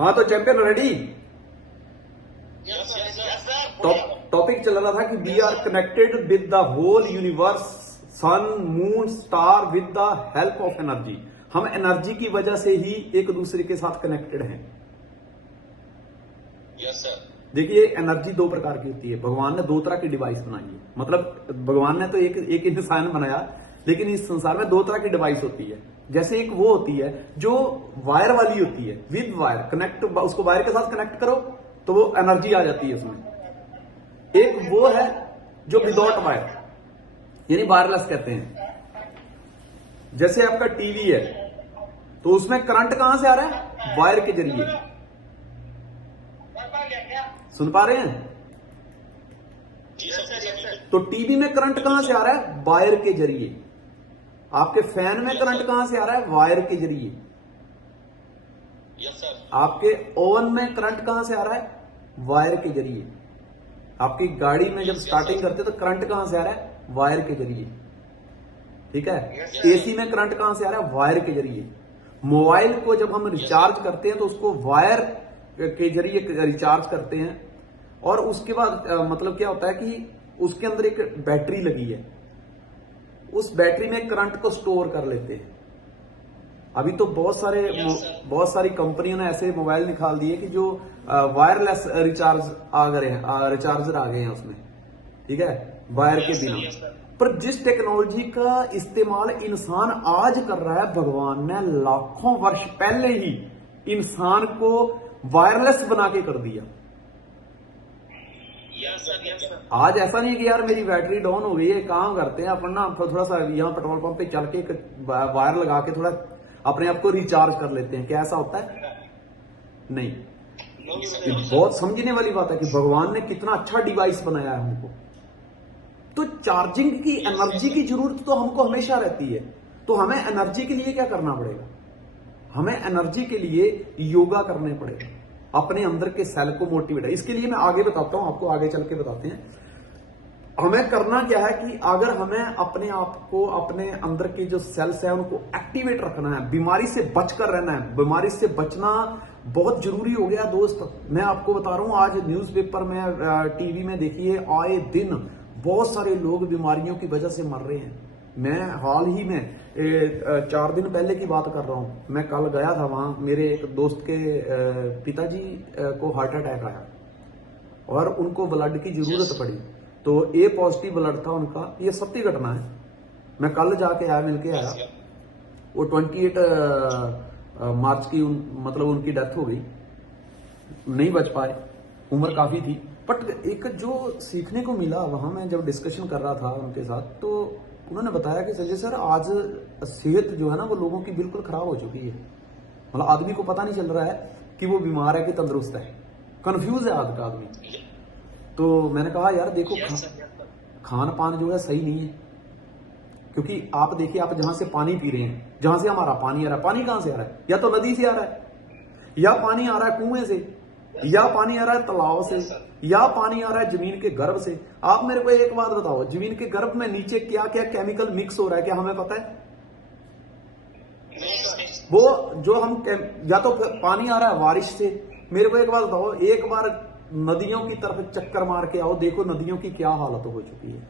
हाँ तो champion ready. Yes sir. Topic चल रहा था कि we are connected with the whole universe, sun, moon, star with the help of energy. हम एनर्जी की वजह से ही एक दूसरे के साथ कनेक्टेड हैं। Yes sir. देखिए एनर्जी दो प्रकार की होती है। भगवान ने दो तरह की डिवाइस बनाई है, मतलब भगवान ने तो एक इंसान बनाया, लेकिन इस संसार में दो तरह की डिवाइस होती है। जैसे एक वो होती है जो वायर वाली होती है, विद वायर कनेक्ट, उसको वायर के साथ कनेक्ट करो तो वो एनर्जी आ जाती है उसमें। एक वो है जो विदाउट वायर, यानी वायरलेस कहते हैं। जैसे आपका टीवी है तो उसमें करंट कहां से आ रहा है? वायर के जरिए। सुन पा रहे हैं? जी सर। तो टीवी में करंट कहां से आ रहा है? वायर के जरिए। आपके फैन में करंट कहां से आ रहा है? वायर के जरिए। Yes sir. आपके ओवन में करंट कहां से आ रहा है? वायर के जरिए। आपकी गाड़ी में जब स्टार्टिंग करते हो तो करंट कहां से आ रहा है? वायर के जरिए। ठीक है। एसी में करंट कहां से आ रहा है? वायर के जरिए। मोबाइल को जब हम रिचार्ज करते हैं तो उसको वायर के जरिए रिचार्ज करते हैं। और उसके बाद मतलब क्या होता है कि उसके अंदर एक बैटरी लगी है, उस बैटरी में करंट को स्टोर कर लेते हैं। अभी तो बहुत सारी कंपनियों ने ऐसे मोबाइल निकाल दिए कि जो वायरलेस रिचार्ज आ गए हैं, रिचार्जर आ गए हैं उसमें। ठीक है, वायर के बिना। पर जिस टेक्नोलॉजी का इस्तेमाल इंसान आज कर रहा है, भगवान ने लाखों वर्ष पहले ही इंसान को वायरलेस बना के कर दिया। आज ऐसा नहीं कि यार मेरी बैटरी डाउन हो गई है, काम करते हैं अपन ना थोड़ा सा यहाँ पेट्रोल पंप पे चल के वायर लगा के थोड़ा अपने आप को रिचार्ज कर लेते हैं। क्या ऐसा होता है? नहीं। ये बहुत समझने वाली बात है कि भगवान ने कितना अच्छा डिवाइस बनाया है हमको। तो चार्जिंग की एनर्जी की जरूरत तो हमको हमेशा रहती है। तो हमें एनर्जी के लिए क्या करना पड़ेगा? हमें एनर्जी के लिए योगा करने पड़ेगा, अपने अंदर के सेल को मोटिवेट है। इसके लिए मैं आगे बताता हूं, आपको आगे चल के बताते हैं। हमें करना क्या है कि अगर हमें अपने आप को, अपने अंदर के जो सेल्स है उनको एक्टिवेट रखना है, बीमारी से बचकर रहना है। बीमारी से बचना बहुत जरूरी हो गया दोस्त। मैं आपको बता रहा हूं, आज न्यूज़पेपर में, टीवी में देखिए, आए दिन बहुत सारे लोग बीमारियों की वजह से मर रहे हैं। मैं हाल ही में 4 दिन पहले की बात कर रहा हूं। मैं कल गया था वहां, मेरे एक दोस्त के पिताजी को हार्ट अटैक आया और उनको ब्लड की जरूरत पड़ी। तो ए पॉजिटिव ब्लड था उनका। ये सत्य घटना है। मैं कल जाके आया, मिलके आया। वो 28 मार्च की मतलब उनकी डेथ हो गई, नहीं बच पाए, उम्र काफी थी। बट एक जो सीखने को मिला वहां, मैं जब डिस्कशन कर रहा था उनके साथ, तो उन्होंने बताया कि संजय सर, आज सेहत जो है ना वो लोगों की बिल्कुल खराब हो चुकी है। मतलब आदमी को पता नहीं चल रहा है कि वो बीमार है कि तंदुरुस्त है, कंफ्यूज है आज का आदमी। तो मैंने कहा यार देखो, खान पान जो है सही नहीं है। क्योंकि आप देखिए, आप जहां से पानी पी रहे हैं, जहां से हमारा पानी आ रहा है, पानी कहां से आ रहा है? या तो नदी से आ रहा है, या पानी आ रहा है कुएं से, या पानी आ रहा है तालाब से, या पानी आ रहा है जमीन के गर्भ से। आप मेरे को एक बात बताओ, जमीन के गर्भ में नीचे क्या क्या केमिकल मिक्स हो रहा है, क्या हमें पता है? वो जो हम, या तो पानी आ रहा है बारिश से। मेरे को एक बात बताओ, एक बार नदियों की तरफ चक्कर मार के आओ, देखो नदियों की क्या हालत हो चुकी है।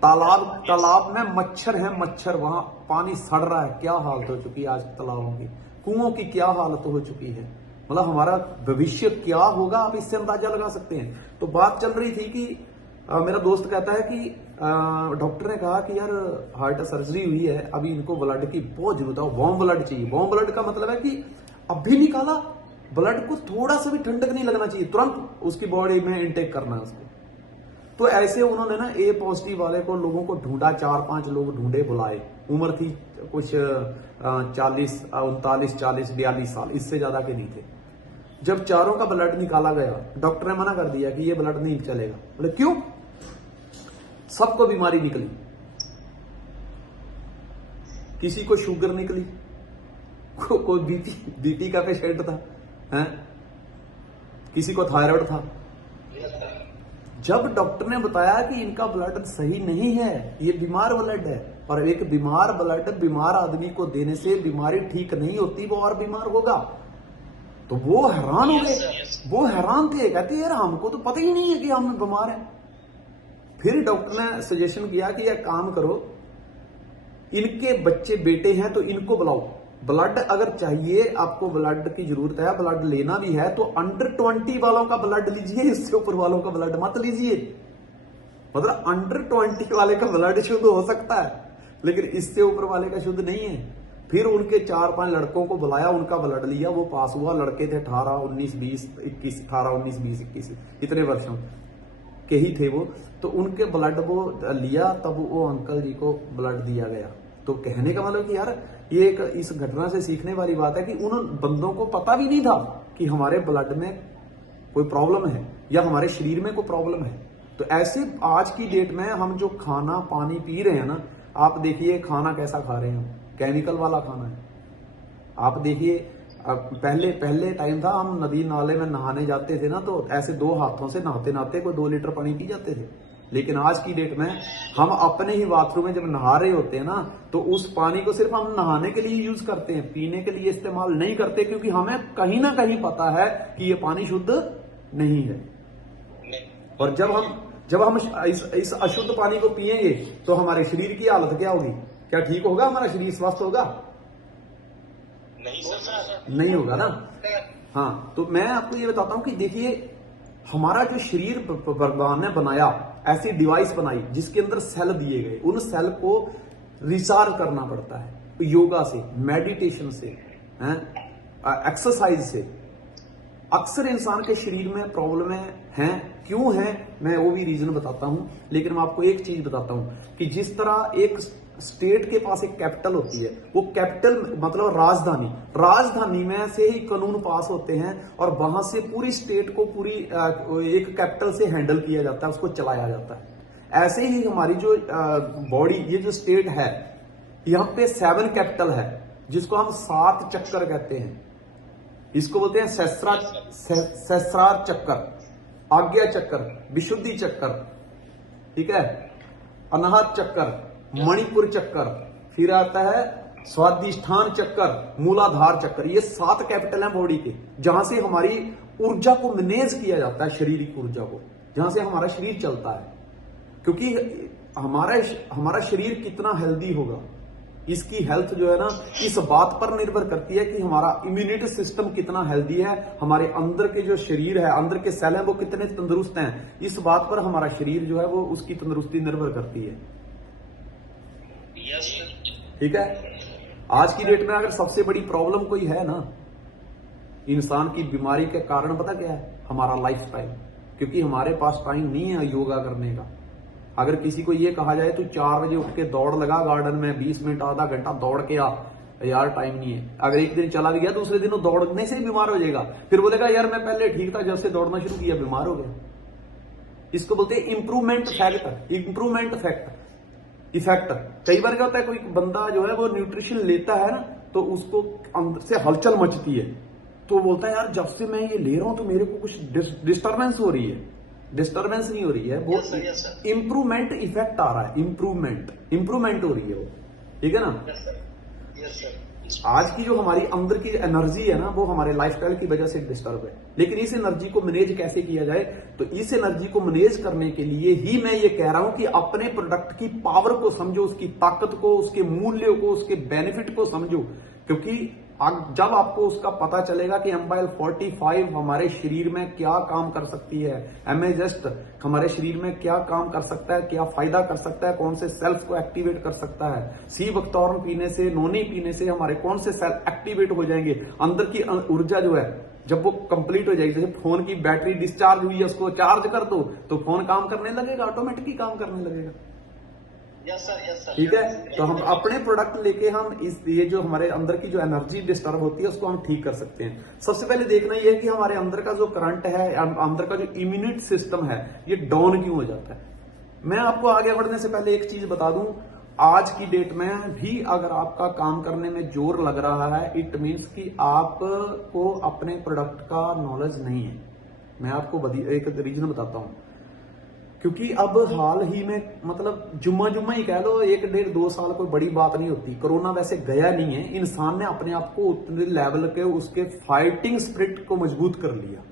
तालाब में मच्छर है, मच्छर, वहां पानी सड़ रहा है, क्या हालत हो चुकी है आज तालाबों की। कुओं की क्या हालत हो चुकी है। मतलब हमारा भविष्य क्या होगा, आप इससे अंदाजा लगा सकते हैं। तो बात चल रही थी कि मेरा दोस्त कहता है कि डॉक्टर ने कहा कि यार हार्ट सर्जरी हुई है, अभी इनको ब्लड की बहुत जरूरत है, वार्म ब्लड चाहिए। वार्म ब्लड का मतलब है कि अभी निकाला ब्लड को थोड़ा सा भी ठंडक नहीं लगना चाहिए, तुरंत उसकी बॉडी में इनटेक करना है उसको। तो ऐसे उन्होंने ना ए पॉजिटिव वाले को, लोगों को ढूंढा, 4-5 लोग ढूंढे, बुलाए। उम्र थी कुछ 40, 39, 40, 42 साल, इससे ज्यादा के नहीं थे। जब चारों का ब्लड निकाला गया, डॉक्टर ने मना कर दिया कि ये ब्लड नहीं चलेगा। बोले क्यों? सबको बीमारी निकली। किसी को शुगर निकली, कोई बीपी का पेशेंट था, हैं? किसी को थायराइड था। जब डॉक्टर ने बताया कि इनका ब्लड सही नहीं है, ये बीमार ब्लड है, और एक बीमार ब्लड बीमार आदमी को देने से बीमारी ठीक नहीं होती, वो और बीमार होगा। तो वो हैरान हो गए, वो हैरान थे, कहते यार हमको तो पता ही नहीं है कि हम बीमार हैं। फिर डॉक्टर ने सजेशन किया कि यार काम करो, इनके बच्चे बेटे हैं तो इनको बुलाओ, ब्लड अगर चाहिए आपको, ब्लड की जरूरत है, ब्लड लेना भी है तो अंडर 20 वालों का ब्लड लीजिए, इससे ऊपर वालों का ब्लड मत लीजिए। मतलब अंडर 20 वाले का ब्लड शुद्ध हो सकता है, लेकिन इससे ऊपर वाले का शुद्ध नहीं है। फिर उनके 4-5 लड़कों को बुलाया, उनका ब्लड लिया, वो पास हुआ। लड़के थे 18, 19, 20, 21, 18, 19, 20, 21 इतने वर्षों के ही थे वो। तो उनके ब्लड वो लिया, तब वो अंकल जी को ब्लड दिया गया। तो कहने का मतलब कि यार ये एक इस घटना से सीखने वाली बात है कि उन बंदों को पता भी नहीं था कि हमारे ब्लड में कोई प्रॉब्लम है या हमारे शरीर में कोई प्रॉब्लम है। तो ऐसे आज की डेट में हम जो खाना पानी पी रहे हैं ना, आप देखिए खाना कैसा खा रहे हैं, केमिकल वाला खाना है। आप देखिए पहले टाइम था, हम नदी नाले में नहाने जाते थे ना, तो ऐसे 2 हाथों से नहाते नहाते कोई 2 लीटर पानी पी जाते थे। लेकिन आज की डेट में हम अपने ही बाथरूम में जब नहा रहे होते हैं ना, तो उस पानी को सिर्फ हम नहाने के लिए यूज करते हैं, पीने के लिए इस्तेमाल नहीं करते, क्योंकि हमें कहीं ना कहीं पता है कि ये पानी शुद्ध नहीं है। और जब हम इस अशुद्ध पानी को पिएंगे तो हमारे शरीर की हालत क्या होगी? क्या ठीक होगा? हमारा शरीर स्वस्थ होगा? नहीं सर, नहीं होगा ना। हाँ, तो मैं आपको ये बताता हूं कि देखिए हमारा जो शरीर भगवान ने बनाया, ऐसी डिवाइस बनाई जिसके अंदर सेल दिए गए, उन सेल को रिचार्ज करना पड़ता है योगा से, मेडिटेशन से, एक्सरसाइज से। अक्सर इंसान के शरीर में प्रॉब्लम है, क्यों है मैं वो भी रीजन बताता हूं। लेकिन मैं आपको एक चीज बताता हूं कि जिस तरह एक स्टेट के पास एक कैपिटल होती है, वो कैपिटल मतलब राजधानी में से ही कानून पास होते हैं और वहां से पूरी स्टेट को पूरी एक कैपिटल से हैंडल किया जाता है, उसको चलाया जाता है। ऐसे ही हमारी जो बॉडी, ये जो स्टेट है, यहां पे 7 कैपिटल है, जिसको हम 7 चक्कर कहते हैं। इसको बोलते हैं सहस्रार चक्कर, आज्ञा चक्कर, विशुद्धि चक्कर, ठीक है, अनाहत चक्कर, मणिपुर चक्कर, फिर आता है स्वादिष्ठान चक्कर, मूलाधार चक्कर। ये 7 कैपिटल हैं बॉडी के, जहां से हमारी ऊर्जा को मैनेज किया जाता है, शारीरिक ऊर्जा को, जहां से हमारा शरीर चलता है। क्योंकि हमारा शरीर कितना हेल्दी होगा, इसकी हेल्थ जो है ना, इस बात पर निर्भर करती है कि हमारा इम्यूनिटी सिस्टम कितना हेल्दी है, हमारे अंदर के जो शरीर है, अंदर के सेल हैं, वो कितने तंदुरुस्त हैं। इस बात पर हमारा शरीर जो है वो उसकी तंदुरुस्ती निर्भर करती है। ठीक है। आज की डेट में अगर सबसे बड़ी प्रॉब्लम कोई है ना इंसान की बीमारी के कारण, पता क्या है? हमारा लाइफस्टाइल। क्योंकि हमारे पास टाइम नहीं है योगा करने का। अगर किसी को ये कहा जाए तो 4 बजे उठ के दौड़ लगा गार्डन में, 20 मिनट आधा घंटा दौड़ के आ, यार टाइम नहीं है। अगर एक दिन चला भी गया, दूसरे दिन वो दौड़ने से ही बीमार हो जाएगा, फिर बोलेगा यार मैं पहले ठीक था, जब से दौड़ना शुरू किया बीमार हो गया। इसको बोलते हैं इंप्रूवमेंट फैक्टर, इंप्रूवमेंट इफेक्ट। कई बार क्या होता है, कोई बंदा जो है वो न्यूट्रिशन लेता है ना, तो उसको अंदर से हलचल मचती है, तो बोलता है यार जब से मैं ये ले रहा हूं तो मेरे को कुछ डिस्टर्बेंस हो रही है। डिस्टर्बेंस नहीं हो रही है, वो इंप्रूवमेंट इफेक्ट आ रहा है, इंप्रूवमेंट हो रही है वो, ठीक है ना। आज की जो हमारी अंदर की एनर्जी है ना, वो हमारे लाइफस्टाइल की वजह से डिस्टर्ब है। लेकिन इस एनर्जी को मैनेज कैसे किया जाए? तो इस एनर्जी को मैनेज करने के लिए ही मैं ये कह रहा हूं कि अपने प्रोडक्ट की पावर को समझो, उसकी ताकत को, उसके मूल्य को, उसके बेनिफिट को समझो। क्योंकि जब आपको उसका पता चलेगा कि एमबाइल 45 हमारे शरीर में क्या काम कर सकती है, एमएजेस्ट हमारे शरीर में क्या काम कर सकता है, क्या फायदा कर सकता है, कौन से सेल्स को एक्टिवेट कर सकता है, सी बकतौरन पीने से, नोनी पीने से हमारे कौन से सेल एक्टिवेट हो जाएंगे, अंदर की ऊर्जा जो है जब वो कंप्लीट हो जाएगी, जैसे फोन की बैटरी डिस्चार्ज हुई है, उसको चार्ज कर दो तो फोन काम करने लगेगा, ऑटोमेटिकली काम करने लगेगा। Yes sir. ठीक है। तो हम अपने प्रोडक्ट लेके हम ये जो हमारे अंदर की जो एनर्जी डिस्टर्ब होती है उसको हम ठीक कर सकते हैं। सबसे पहले देखना ये है कि हमारे अंदर का जो करंट है, अंदर का जो इम्यूनिटी सिस्टम है, ये डाउन क्यों हो जाता है। मैं आपको आगे बढ़ने से पहले एक चीज बता दूं, आज की डेट में भी अगर आपका काम करने में जोर लग रहा है, इट मीन्स कि आपको अपने प्रोडक्ट का नॉलेज नहीं है। मैं आपको एक रीजन बताता हूं। क्योंकि अब हाल ही में मतलब जुम्मा जुम्मा ही कह लो, 1 1.5 2 साल कोई बड़ी बात नहीं होती। कोरोना वैसे गया नहीं है, इंसान ने अपने आप को उतने लेवल के उसके फाइटिंग स्पिरिट को मजबूत कर लिया।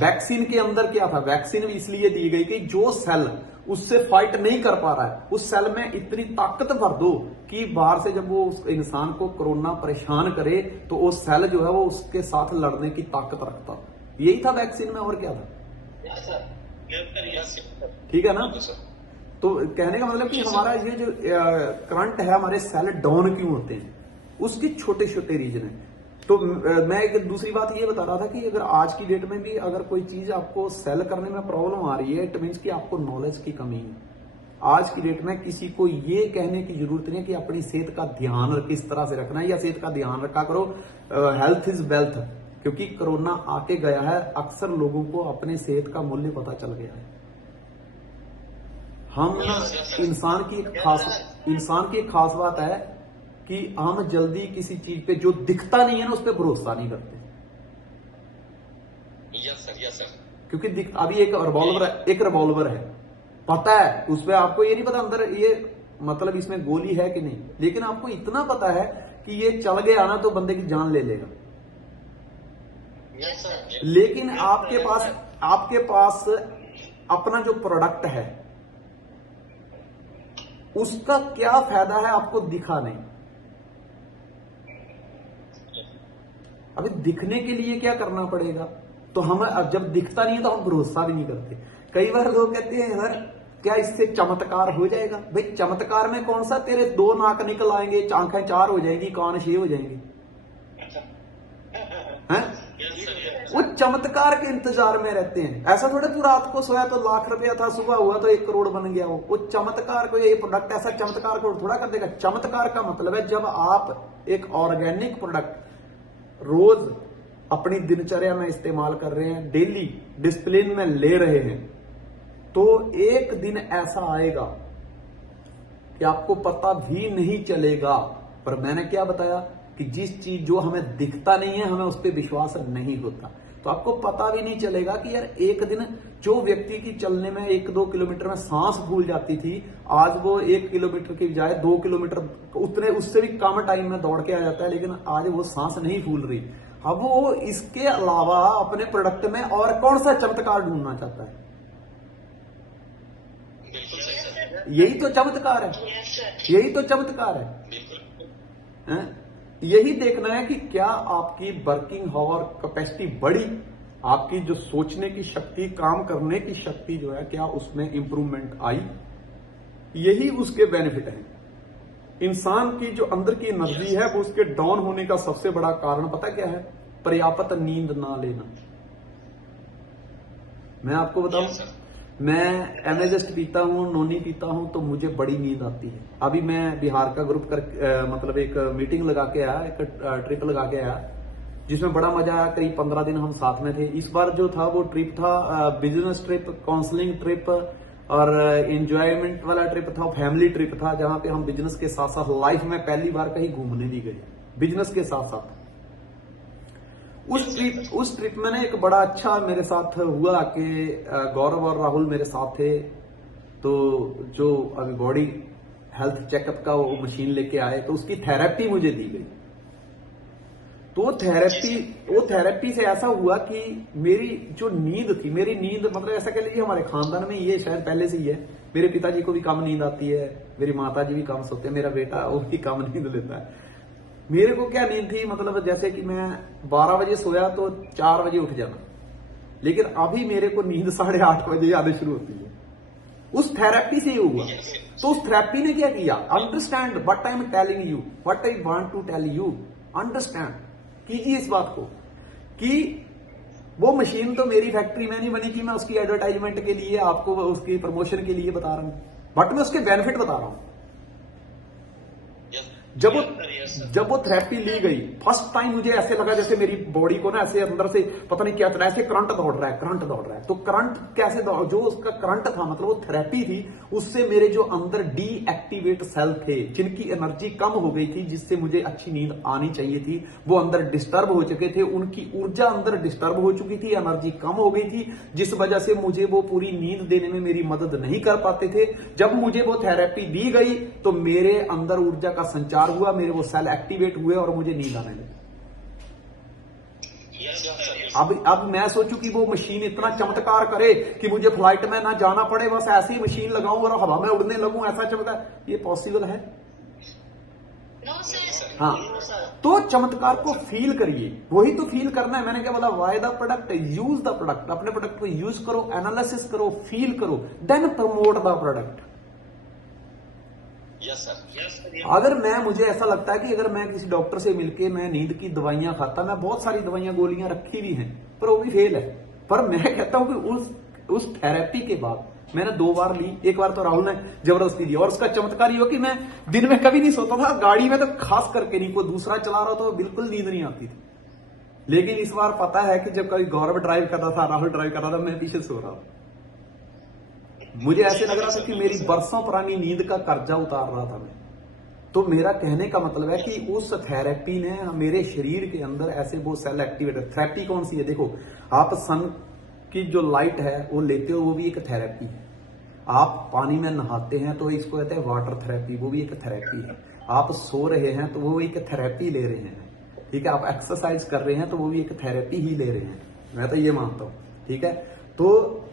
वैक्सीन के अंदर क्या था, वैक्सीन इसलिए दी गई कि जो सेल उससे फाइट नहीं कर पा रहा है, उस सेल में इतनी ताकत भर दो कि बाहर से जब वो उस इंसान को कोरोना परेशान करे तो वो सेल जो है वो उसके साथ लड़ने की ताकत रखता। यही था वैक्सीन में, और क्या था। ठीक है ना। तो कहने का मतलब कि हमारा ये जो करंट है, हमारे सेल डाउन क्यों होते हैं, उसके छोटे छोटे रीजन है। तो मैं एक दूसरी बात ये बता रहा था कि अगर आज की डेट में भी अगर कोई चीज आपको सेल करने में प्रॉब्लम आ रही है, इट मीन्स कि आपको नॉलेज की कमी है। आज की डेट में किसी को ये कहने की जरूरत नहीं है कि अपनी सेहत का ध्यान किस तरह से रखना है, या सेहत का ध्यान रखा करो, हेल्थ इज वेल्थ। क्योंकि कोरोना आके गया है, अक्सर लोगों को अपने सेहत का मूल्य पता चल गया है। हम ना इंसान की एक खास बात है कि हम जल्दी किसी चीज पे जो दिखता नहीं है ना, उस पर भरोसा नहीं करते। Yes sir. क्योंकि अभी एक रिवॉल्वर है, पता है उस पर, आपको ये नहीं पता अंदर ये मतलब इसमें गोली है कि नहीं, लेकिन आपको इतना पता है कि ये चल गया ना तो बंदे की जान ले लेगा। लेकिन आपके पास अपना जो प्रोडक्ट है उसका क्या फायदा है, आपको दिखा नहीं। अभी दिखने के लिए क्या करना पड़ेगा, तो हम अब जब दिखता नहीं है तो हम भरोसा भी नहीं करते। कई बार लोग कहते हैं यार क्या इससे चमत्कार हो जाएगा। भाई चमत्कार में कौन सा, तेरे 2 नाक निकल आएंगे, आंखें 4 हो जाएंगी, कान 6 हो जाएंगे, हैं? वो चमत्कार के इंतजार में रहते हैं। ऐसा थोड़े तू रात को सोया तो लाख रुपया था, सुबह हुआ तो 1 करोड़ बन गया। वो चमत्कार को, ये प्रोडक्ट ऐसा चमत्कार को थोड़ा कर देगा। चमत्कार का मतलब है जब आप एक ऑर्गेनिक प्रोडक्ट रोज अपनी दिनचर्या में इस्तेमाल कर रहे हैं, डेली डिसिप्लिन में ले रहे हैं, तो एक दिन ऐसा आएगा कि आपको पता भी नहीं चलेगा। पर मैंने क्या बताया कि जिस चीज जो हमें दिखता नहीं है, हमें उस पर विश्वास नहीं होता। तो आपको पता भी नहीं चलेगा कि यार एक दिन जो व्यक्ति की चलने में 1-2 किलोमीटर में सांस फूल जाती थी, आज वो 1 किलोमीटर की बजाय 2 किलोमीटर उतने उससे भी कम टाइम में दौड़ के आ जाता है, लेकिन आज वो सांस नहीं फूल रही। अब वो इसके अलावा अपने प्रोडक्ट में और कौन सा चमत्कार ढूंढना चाहता है। यही तो चमत्कार है, यही तो चमत्कार है। यही देखना है कि क्या आपकी वर्किंग आवर कैपेसिटी बढ़ी, आपकी जो सोचने की शक्ति, काम करने की शक्ति जो है, क्या उसमें इंप्रूवमेंट आई। यही उसके बेनिफिट है। इंसान की जो अंदर की एनर्जी है वो उसके डाउन होने का सबसे बड़ा कारण पता क्या है, पर्याप्त नींद ना लेना। मैं आपको बताऊं, मैं एमएजस्ट पीता हूं, नोनी पीता हूं तो मुझे बड़ी नींद आती है। अभी मैं बिहार का ग्रुप कर मतलब एक मीटिंग लगा के आया, एक ट्रिप लगा के आया, जिसमें बड़ा मजा आया। करीब 15 दिन हम साथ में थे। इस बार जो था वो ट्रिप था बिजनेस ट्रिप, काउंसलिंग ट्रिप और एंजॉयमेंट वाला ट्रिप था, फैमिली ट्रिप था, जहां पे हम बिजनेस के साथ साथ लाइफ में पहली बार कहीं घूमने भी गए बिजनेस के साथ साथ। उस ट्रिप में ना एक बड़ा अच्छा मेरे साथ हुआ कि गौरव और राहुल मेरे साथ थे। तो जो अभी बॉडी हेल्थ चेकअप का वो मशीन लेके आए, तो उसकी थेरेपी मुझे दी गई। तो थेरेपी से ऐसा हुआ कि मेरी जो नींद थी, मेरी नींद मतलब ऐसा कह लीजिए हमारे खानदान में ये शायद पहले से ही है। मेरे पिताजी को भी कम नींद आती है, मेरी माताजी भी कम सोते हैं, मेरा बेटा वो भी कम नींद लेता है। मेरे को क्या नींद थी, मतलब जैसे कि मैं 12 बजे सोया तो 4 बजे उठ जाना, लेकिन अभी मेरे को नींद 8:30 बजे आने शुरू होती है। उस थेरेपी से ही हुआ। तो उस थेरेपी ने क्या किया, understand what I am telling you, what I want to tell you, understand कीजिए इस बात को कि वो मशीन तो मेरी फैक्ट्री में नहीं बनी कि मैं उसकी एडवर्टाइजमेंट के लिए, आपको उसकी प्रमोशन के लिए बता रहा हूं, बट मैं उसके बेनिफिट बता रहा हूं। जब वो थेरेपी ली गई फर्स्ट टाइम मुझे ऐसे लगा जैसे मेरी बॉडी को ना ऐसे अंदर से पता नहीं क्या तरह ऐसे करंट दौड़ रहा है, करंट दौड़ रहा है। तो करंट कैसे दौड़, जो उसका करंट था मतलब वो थेरेपी थी, उससे मेरे जो अंदर डीएक्टिवेट सेल थे जिनकी एनर्जी कम हो गई थी, जिससे मुझे अच्छी नींद आनी चाहिए थी, वो अंदर डिस्टर्ब हो चुके थे, उनकी ऊर्जा अंदर डिस्टर्ब हो चुकी थी, एनर्जी कम हो गई थी, जिस वजह से मुझे वो पूरी नींद देने में मेरी मदद नहीं कर पाते थे। जब मुझे वो थेरेपी दी गई तो मेरे अंदर ऊर्जा का संचार हुआ, मेरे वो सेल एक्टिवेट हुए और मुझे नींद आने लगी। अब मैं सोचूं कि वो मशीन इतना चमत्कार करे कि मुझे फ्लाइट में ना जाना पड़े, बस ऐसी मशीन लगाऊं और हवा में उड़ने लगूं, ऐसा चमत्कार ये पॉसिबल है? हाँ, तो चमत्कार को फील करिए, वही तो फील करना है। मैंने क्या बोला, buy the product use the product. अपने प्रोडक्ट को यूज करो, एनालिसिस करो, फील करो, then promote the product. Yes sir. अगर मुझे ऐसा लगता है कि अगर मैं किसी डॉक्टर से मिलके मैं नींद की दवाइयां खाता, मैं बहुत सारी दवाइयां गोलियां रखी भी हैं पर वो भी फेल है, पर मैं कहता हूं कि उस थेरेपी के बाद मैंने 2 बार ली, एक बार तो राहुल ने जबरदस्ती दी, और उसका चमत्कार ये हो कि मैं दिन में कभी नहीं सोता था, गाड़ी में तो खास करके नहीं, कोई दूसरा चला रहा तो बिल्कुल नींद नहीं आती थी। लेकिन इस बार पता है कि जब कभी गौरव ड्राइव कर रहा था, राहुल ड्राइव कर रहा था, मैं पीछे सो रहा था, मुझे ऐसे लग रहा था कि मेरी बरसों पुरानी नींद का कर्जा उतार रहा था मैं। तो मेरा कहने का मतलब है कि उस थेरेपी ने मेरे शरीर के अंदर ऐसे वो सेल एक्टिवेट। थेरेपी कौन सी है? देखो, आप सन की जो लाइट है वो लेते हो, वो भी एक थेरेपी है। आप पानी में नहाते हैं तो इसको कहते हैं वाटर थेरेपी, वो भी एक थेरेपी है। आप सो रहे हैं तो वो एक थेरेपी ले रहे हैं, ठीक है। आप एक्सरसाइज कर रहे हैं तो वो भी एक थेरेपी ही ले रहे हैं, मैं तो ये मानता हूं, ठीक है। तो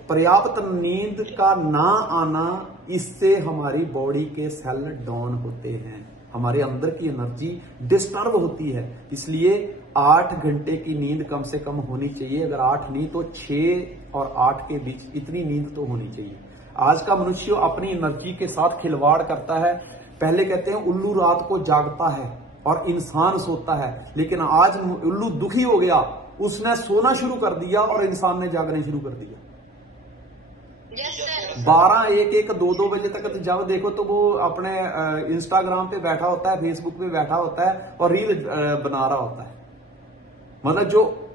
पर्याप्त नींद का ना आना, इससे हमारी बॉडी के सेल डाउन होते हैं, हमारे अंदर की एनर्जी डिस्टर्ब होती है। इसलिए 8 घंटे की नींद कम से कम होनी चाहिए, अगर 8 नहीं तो 6 और 8 के बीच इतनी नींद तो होनी चाहिए। आज का मनुष्य अपनी एनर्जी के साथ खिलवाड़ करता है। पहले कहते हैं उल्लू रात को जागता है और इंसान सोता है, लेकिन आज उल्लू दुखी हो गया, उसने सोना शुरू कर दिया और इंसान ने जागने शुरू कर दिया। 12, 1, 1, 2, 2 बजे तक तो जब देखो तो वो अपने इंस्टाग्राम पे बैठा होता है, फेसबुक पे बैठा होता है और रील बना रहा होता है। मतलब जो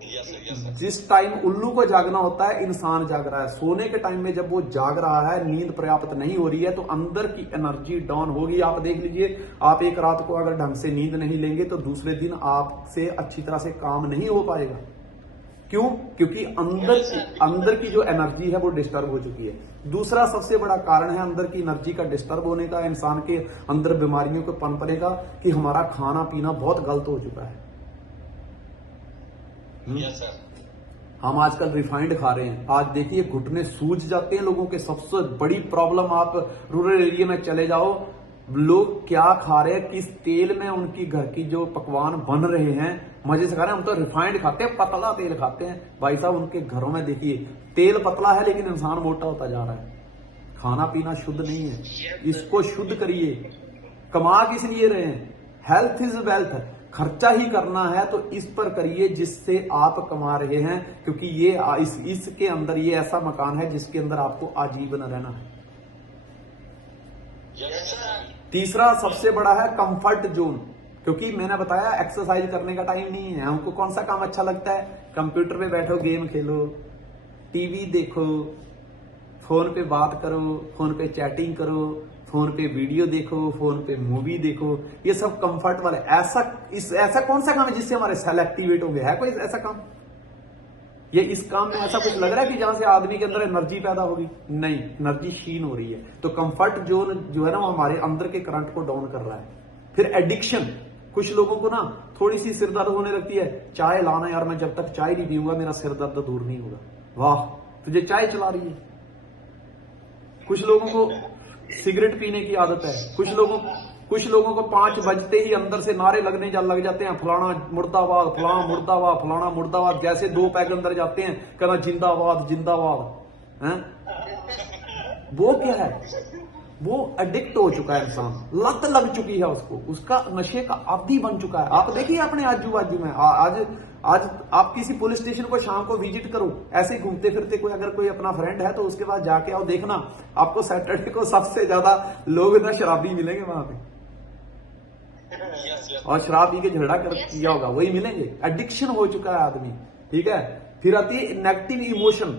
जिस टाइम उल्लू को जागना होता है, इंसान जाग रहा है। सोने के टाइम में जब वो जाग रहा है, नींद पर्याप्त नहीं हो रही है, तो अंदर की एनर्जी डाउन होगी। आप देख लीजिए, आप एक रात को अगर ढंग से नींद नहीं लेंगे तो दूसरे दिन आपसे अच्छी तरह से काम नहीं हो पाएगा। क्यों? क्योंकि अंदर की जो एनर्जी है वो डिस्टर्ब हो चुकी है। दूसरा सबसे बड़ा कारण है अंदर की एनर्जी का डिस्टर्ब होने का, इंसान के अंदर बीमारियों को पनपने का, कि हमारा खाना पीना बहुत गलत हो चुका है। हम आजकल रिफाइंड खा रहे हैं। आज देखिए घुटने सूज जाते हैं लोगों के। सबसे बड़ी प्रॉब्लम, आप रूरल एरिया में चले जाओ, लोग क्या खा रहे हैं, किस तेल में उनकी घर की जो पकवान बन रहे हैं, मजे से खा रहे हैं। हम तो रिफाइंड खाते हैं, पतला तेल खाते हैं। भाई साहब, उनके घरों में देखिए तेल पतला है लेकिन इंसान मोटा होता जा रहा है। खाना पीना शुद्ध नहीं है, इसको शुद्ध करिए। कमा किस लिए रहे हैं? हेल्थ इज वेल्थ, खर्चा ही करना है तो इस पर करिए जिससे आप कमा रहे हैं, क्योंकि ये इसके अंदर ये ऐसा मकान है जिसके अंदर आपको आजीवन रहना है। तीसरा सबसे बड़ा है कंफर्ट जोन, क्योंकि मैंने बताया एक्सरसाइज करने का टाइम नहीं है। हमको कौन सा काम अच्छा लगता है? कंप्यूटर पे बैठो, गेम खेलो, टीवी देखो, फोन पे बात करो, फोन पे चैटिंग करो, फोन पे वीडियो देखो, फोन पे मूवी देखो, ये सब कंफर्ट वाले। ऐसा कौन सा काम है जिससे हमारे सेल एक्टिवेट होंगे? है कोई ऐसा काम? ये इस काम में ऐसा कुछ लग रहा है कि जहां से आदमी के अंदर एनर्जी पैदा होगी? नहीं, एनर्जी क्षीण हो रही है। तो कंफर्ट जोन जो है ना, वो हमारे अंदर के करंट को डाउन कर रहा है। फिर एडिक्शन, कुछ लोगों को ना थोड़ी सी सिर दर्द होने लगती है, चाय लाना यार, मैं जब तक चाय नहीं पीऊंगा मेरा सिर दर्द दूर नहीं होगा। वाह, तुझे चाय चला रही है। कुछ लोगों को सिगरेट पीने की आदत है। कुछ लोगों को 5 बजते ही अंदर से नारे लगने लग जाते हैं, फलाना मुर्दाबाद, फलाना मुर्दाबाद, फलाना मुर्दाबाद। जैसे 2 पैग अंदर जाते हैं, कहना जिंदाबाद जिंदाबाद हैं। वो क्या है? वो एडिक्ट हो चुका है इंसान, लत लग चुकी है उसको, उसका नशे का आदी बन चुका है। आप देखिए अपने आजू बाजू में, आज आप किसी पुलिस स्टेशन को शाम को विजिट करो, ऐसे घूमते फिरते कोई अगर कोई अपना फ्रेंड है तो उसके पास जाके आओ, देखना आपको सैटरडे को सबसे ज्यादा लोग ना शराबी मिलेंगे वहां पे। और शराब पी के झगड़ा कर किया होगा, वही मिलेंगे। एडिक्शन हो चुका है आदमी, ठीक है। फिर आती है नेगेटिव इमोशन,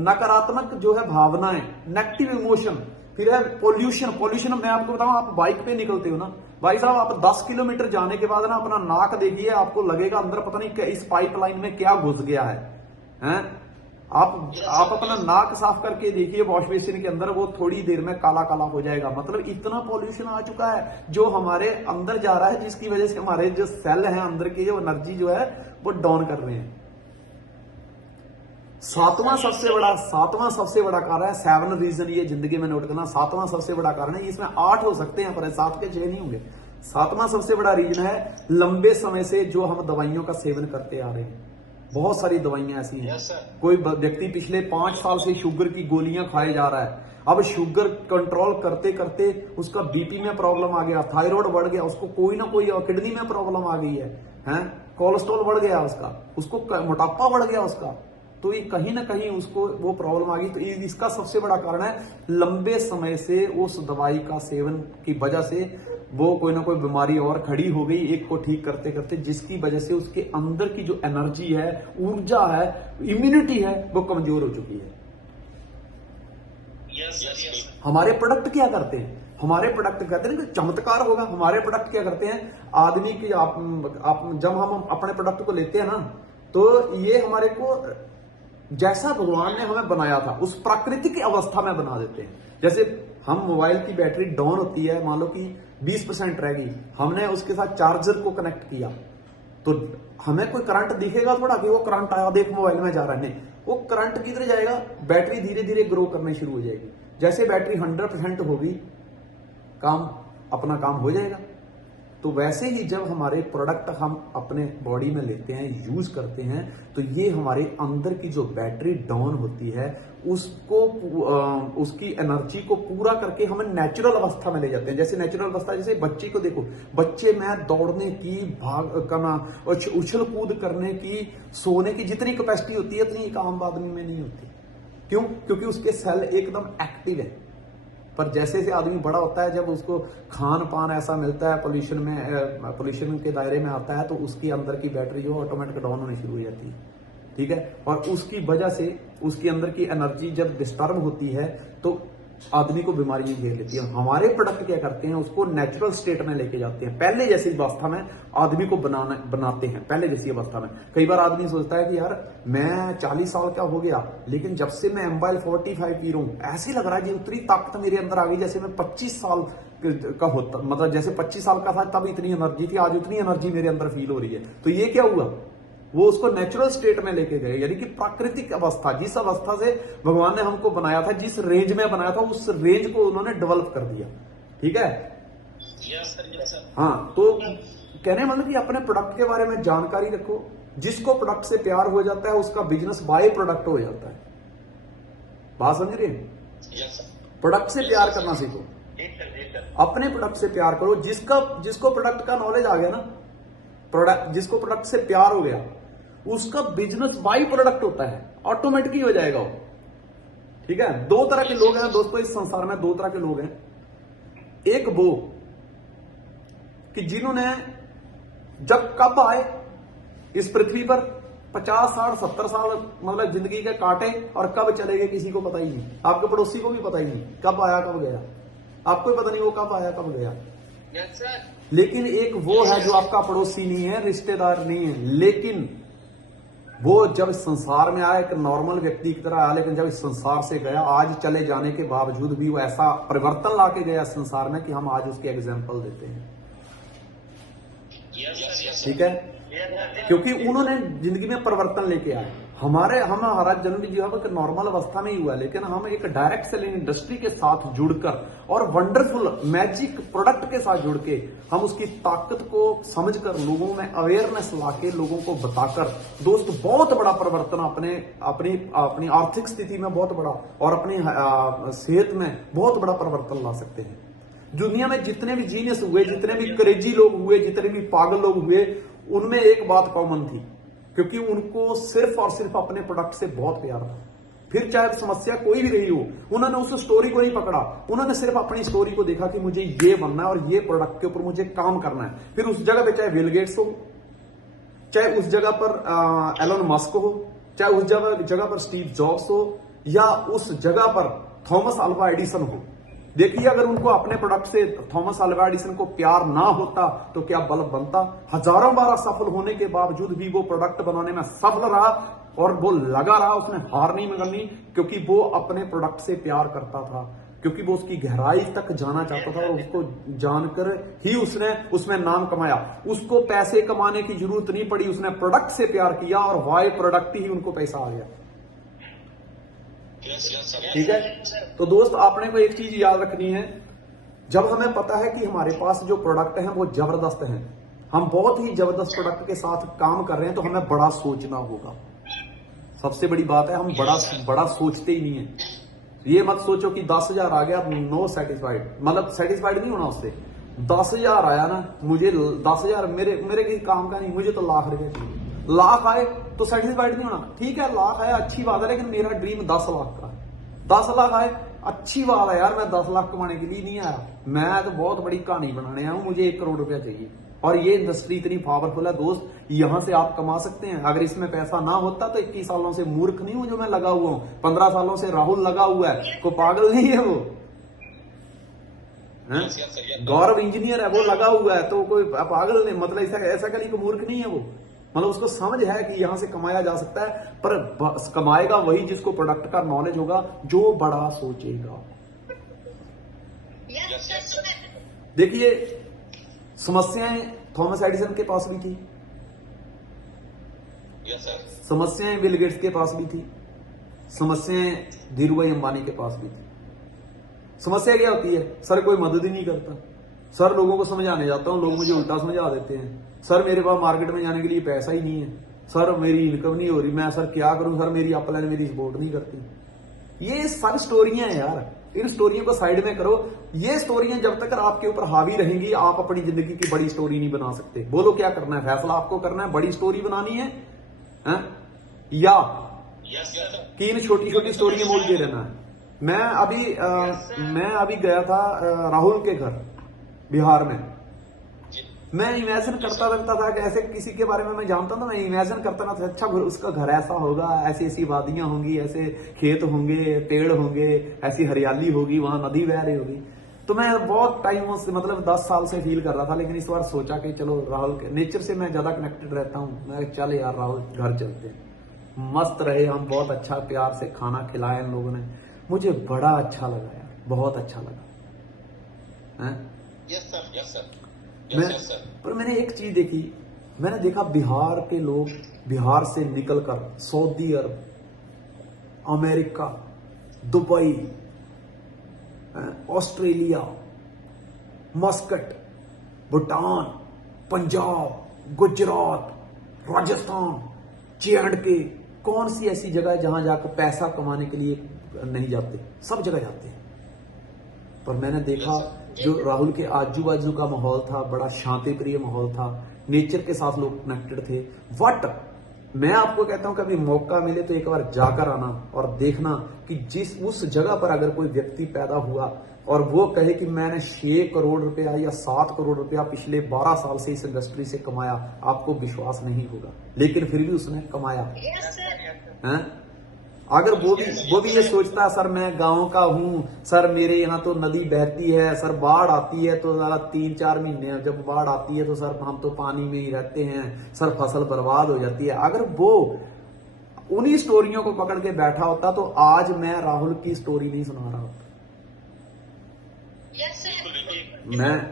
नकारात्मक जो है भावनाएं, नेगेटिव इमोशन। फिर है पोल्यूशन। पोल्यूशन मैं आपको बताऊं, आप बाइक पे निकलते हो ना भाई साहब, आप 10 किलोमीटर जाने के बाद ना अपना नाक देखिए, आपको लगेगा अंदर पता नहीं इस पाइपलाइन में क्या घुस गया है, हैं? आप अपना नाक साफ करके देखिए वॉश बेसिन के अंदर, वो थोड़ी देर में काला काला हो जाएगा। मतलब इतना पॉल्यूशन आ चुका है जो हमारे अंदर जा रहा है, जिसकी वजह से हमारे जो सेल हैं अंदर की, जो एनर्जी जो है वो डाउन कर रहे हैं। सातवां सबसे बड़ा कारण है, 7 रीजन, ये जिंदगी में नोट करना। सातवां सबसे बड़ा कारण है, इसमें 8 हो सकते हैं पर 7 के 6 नहीं होंगे। सातवां सबसे बड़ा रीजन है लंबे समय से जो हम दवाइयों का सेवन करते आ रहे हैं। बहुत सारी दवाइयां ऐसी हैं। कोई व्यक्ति पिछले 5 साल से शुगर की गोलियां खाए जा रहा है, अब शुगर कंट्रोल करते करते उसका बीपी में प्रॉब्लम आ गया, थायराइड बढ़ गया, उसको कोई ना कोई किडनी में प्रॉब्लम आ गई है, कोलेस्ट्रॉल बढ़ गया उसको मोटापा बढ़ गया उसका, तो ये कहीं ना कहीं उसको वो प्रॉब्लम आ गई। तो इसका सबसे बड़ा कारण है लंबे समय से उस दवाई का सेवन की वजह से वो कोई ना कोई बीमारी और खड़ी हो गई, एक को ठीक करते करते, जिसकी वजह से उसके अंदर की जो एनर्जी है, ऊर्जा है, इम्यूनिटी है, वो कमजोर हो चुकी है। हमारे प्रोडक्ट क्या करते हैं? हमारे प्रोडक्ट कहते हैं ना चमत्कार होगा। हमारे प्रोडक्ट क्या करते हैं? आदमी की जब हम अपने प्रोडक्ट को लेते हैं ना, तो ये हमारे को जैसा भगवान ने हमें बनाया था उस प्राकृतिक अवस्था में बना देते हैं। जैसे हम मोबाइल की बैटरी डाउन होती है, मान लो कि 20% रह गई, हमने उसके साथ चार्जर को कनेक्ट किया, तो हमें कोई करंट दिखेगा थोड़ा कि वो करंट आया, देख मोबाइल में जा रहा है, नहीं, वो करंट किधर जाएगा? बैटरी धीरे धीरे ग्रो करने शुरू हो जाएगी। जैसे बैटरी 100% होगी, अपना काम हो जाएगा। तो वैसे ही जब हमारे प्रोडक्ट हम अपने बॉडी में लेते हैं, यूज करते हैं, तो ये हमारे अंदर की जो बैटरी डाउन होती है उसको उसकी एनर्जी को पूरा करके हमें नेचुरल अवस्था में ले जाते हैं। जैसे नेचुरल अवस्था, जैसे बच्चे को देखो, बच्चे में दौड़ने की, उछल कूद करने की, सोने की जितनी कैपेसिटी होती है उतनी एक आम आदमी में नहीं होती। क्यों? क्योंकि उसके सेल एकदम एक्टिव है। पर जैसे जैसे आदमी बड़ा होता है, जब उसको खान पान ऐसा मिलता है, पोल्यूशन के दायरे में आता है, तो उसकी अंदर की बैटरी जो ऑटोमेटिक डाउन होनी शुरू हो जाती है, ठीक है। और उसकी वजह से उसके अंदर की एनर्जी जब डिस्टर्ब होती है तो आदमी को बीमारियां घेर लेती है। हमारे प्रोडक्ट क्या करते हैं? उसको नेचुरल स्टेट में लेके जाते हैं, पहले जैसी अवस्था में आदमी को बनाते हैं, पहले जैसी अवस्था में। कई बार आदमी सोचता है कि यार मैं 40 साल का हो गया, लेकिन जब से मैं MBL 45 पी रहा हूं, ऐसे लग रहा है कि उतनी ताकत मेरे अंदर आ गई जैसे मैं 25 साल का होता, मतलब जैसे 25 साल का था तब इतनी एनर्जी थी, आज उतनी एनर्जी मेरे अंदर फील हो रही है। तो ये क्या हुआ? वो उसको नेचुरल स्टेट में लेके गए, यानी कि प्राकृतिक अवस्था, जिस अवस्था से भगवान ने हमको बनाया था, जिस रेंज में बनाया था, उस रेंज को उन्होंने डेवलप कर दिया, ठीक है। Yes sir. हाँ, तो कहने मतलब कि अपने प्रोडक्ट के बारे में जानकारी रखो। जिसको प्रोडक्ट से प्यार हो जाता है उसका बिजनेस बाय प्रोडक्ट हो जाता है। बात समझ रहे हैं? Yes sir. प्रोडक्ट से प्यार करना सीखो, अपने प्रोडक्ट से प्यार करो। जिसको प्रोडक्ट का नॉलेज आ गया ना, जिसको प्रोडक्ट से प्यार हो गया, उसका बिजनेस बाय प्रोडक्ट होता है, ऑटोमेटिकली हो जाएगा वो, ठीक है। 2 तरह के लोग हैं दोस्तों इस संसार में, 2 तरह के लोग हैं। एक वो कि जिन्होंने जब कब आए इस पृथ्वी पर, 50, 60, 70 साल मतलब जिंदगी के काटे, और कब चले गए किसी को पता ही नहीं। आपके पड़ोसी को भी पता ही नहीं कब आया कब गया, आपको भी पता नहीं वो कब आया कब गया। Yes sir. लेकिन एक वो है जो आपका पड़ोसी नहीं है, रिश्तेदार नहीं है, लेकिन वो जब संसार में आया एक नॉर्मल व्यक्ति की तरह आया, लेकिन जब इस संसार से गया, आज चले जाने के बावजूद भी वो ऐसा परिवर्तन लाके गया संसार में कि हम आज उसके एग्जाम्पल देते हैं, ठीक है। क्योंकि उन्होंने जिंदगी में परिवर्तन लेके आए। हमारा जन्म जो है नॉर्मल अवस्था में ही हुआ, लेकिन हम एक डायरेक्ट सेलिंग इंडस्ट्री के साथ जुड़कर और वंडरफुल मैजिक प्रोडक्ट के साथ जुड़ के हम उसकी ताकत को समझकर, लोगों में अवेयरनेस लाके, लोगों को बताकर, दोस्त बहुत बड़ा परिवर्तन अपनी आर्थिक स्थिति में बहुत बड़ा, और अपनी सेहत में बहुत बड़ा परिवर्तन ला सकते हैं। दुनिया में जितने भी जीनियस हुए, जितने भी क्रेजी लोग हुए, जितने भी पागल लोग हुए, उनमें एक बात कॉमन थी, क्योंकि उनको सिर्फ और सिर्फ अपने प्रोडक्ट से बहुत प्यार था। फिर चाहे समस्या कोई भी रही हो, उन्होंने उस स्टोरी को नहीं पकड़ा, उन्होंने सिर्फ अपनी स्टोरी को देखा कि मुझे ये बनना है और ये प्रोडक्ट के ऊपर मुझे काम करना है। फिर उस जगह पे चाहे बिल गेट्स हो, चाहे उस जगह पर एलन मस्क हो, चाहे उस जगह पर स्टीव जॉब्स हो, या उस जगह पर थॉमस अल्वा एडिसन हो। देखिए, अगर उनको अपने प्रोडक्ट से थॉमस अल्वा एडिसन को प्यार ना होता तो क्या बल्ब बनता। हजारों बार असफल होने के बावजूद भी वो प्रोडक्ट बनाने में सफल रहा और वो लगा रहा, उसने हार नहीं मानी, क्योंकि वो अपने प्रोडक्ट से प्यार करता था, क्योंकि वो उसकी गहराई तक जाना चाहता था और उसको जानकर ही उसने उसमें नाम कमाया। उसको पैसे कमाने की जरूरत नहीं पड़ी, उसने प्रोडक्ट से प्यार किया और वाई प्रोडक्ट ही उनको पैसा आ गया। ठीक है, तो दोस्त आपने को एक चीज याद रखनी है, जब हमें पता है कि हमारे पास जो प्रोडक्ट है वो जबरदस्त है, हम बहुत ही जबरदस्त प्रोडक्ट के साथ काम कर रहे हैं, तो हमें बड़ा सोचना होगा। सबसे बड़ी बात है, हम बड़ा सोचते ही नहीं है। ये मत सोचो कि 10,000 आ गया, नो सेटिस्फाइड, मतलब सेटिस्फाइड नहीं होना उससे। 10,000 आया ना, मुझे 10,000 मेरे किसी काम का नहीं, मुझे तो लाख रुपए चाहिए। लाख आए तो सेटिस्फाइड नहीं होना। ठीक है, लाख आया अच्छी बात है, लेकिन मेरा ड्रीम 10 लाख का। 10 लाख आए अच्छी बात है यार, मैं 10 लाख कमाने के लिए नहीं आया, मैं तो बहुत बड़ी कहानी बनाने आया हूं, मुझे 1 करोड़ रुपया चाहिए। और ये इंडस्ट्री इतनी पावरफुल है दोस्त, यहां से आप कमा सकते हैं। अगर इसमें पैसा ना होता तो 21 सालों से मूर्ख नहीं हूं जो मैं लगा हुआ हूं, 15 सालों से राहुल लगा हुआ है, को पागल नहीं है वो। गौरव इंजीनियर है, वो लगा हुआ है, तो कोई पागल नहीं, मतलब ऐसा कहीं को मूर्ख नहीं है वो। मतलब उसको समझ है कि यहां से कमाया जा सकता है, पर कमाएगा वही जिसको प्रोडक्ट का नॉलेज होगा, जो बड़ा सोचेगा। देखिए, समस्याएं थॉमस एडिसन के पास भी थी, समस्याएं बिल गेट्स के पास भी थी, समस्याएं धीरूभाई अंबानी के पास भी थी। समस्या क्या होती है? सर कोई मदद ही नहीं करता, सर लोगों को समझाने जाता हूं, लोग मुझे उल्टा समझा देते हैं, सर मेरे पास मार्केट में जाने के लिए पैसा ही नहीं है, सर मेरी इनकम नहीं हो रही, मैं सर क्या करूं, सर मेरी अपलाइन मेरी सपोर्ट नहीं करती। ये सारी स्टोरियां हैं यार, इन स्टोरियों को साइड में करो। ये स्टोरियां जब तक आपके ऊपर हावी रहेंगी, आप अपनी जिंदगी की बड़ी स्टोरी नहीं बना सकते। बोलो क्या करना है, फैसला आपको करना है, बड़ी स्टोरी बनानी है, या कि इन छोटी छोटी स्टोरियां बोल के रहना है। मैं अभी गया था राहुल के घर बिहार में। मैं इमेजिन करता रहता था कि ऐसे किसी के बारे में मैं जानता था, मैं इमेजिन करता था अच्छा उसका घर ऐसा होगा, ऐसी ऐसी वादियां होंगी, ऐसे खेत होंगे, पेड़ होंगे, ऐसी हरियाली होगी, वहां नदी बह रही होगी। तो मैं बहुत टाइम से, मतलब 10 साल से फील कर रहा था, लेकिन इस बार सोचा कि चलो राहुल के नेचर से मैं ज्यादा कनेक्टेड रहता हूँ, मैं चल यार राहुल घर चलते, मस्त रहे हम, बहुत अच्छा प्यार से खाना खिलाया इन लोगों ने, मुझे बड़ा अच्छा लगा यार, बहुत अच्छा लगा। पर मैंने एक चीज देखी, मैंने देखा बिहार के लोग बिहार से निकलकर Saudi Arab, America, Dubai, Australia, Muscat, Bhutan, Punjab, Gujarat, Rajasthan, J&K, कौन सी ऐसी जगह है जहां जाकर पैसा कमाने के लिए नहीं जाते, सब जगह जाते हैं। पर मैंने देखा जो राहुल के आजू बाजू का माहौल था, बड़ा शांति प्रिय माहौल था, नेचर के साथ लोग कनेक्टेड थे। बट मैं आपको कहता हूं कभी मौका मिले तो एक बार जाकर आना और देखना कि जिस उस जगह पर अगर कोई व्यक्ति पैदा हुआ और वो कहे कि मैंने 6 करोड़ रुपया या 7 करोड़ रुपया पिछले 12 साल से इस इंडस्ट्री से कमाया, आपको विश्वास नहीं होगा, लेकिन फिर भी उसने कमाया है। अगर वो भी ये सोचता है सर मैं गांव का हूं, सर मेरे यहाँ तो नदी बहती है, सर बाढ़ आती है तो 3-4 महीने जब बाढ़ आती है तो सर हम तो पानी में ही रहते हैं, सर फसल बर्बाद हो जाती है, अगर वो उन्हीं स्टोरियों को पकड़ के बैठा होता तो आज मैं राहुल की स्टोरी नहीं सुना रहा होता।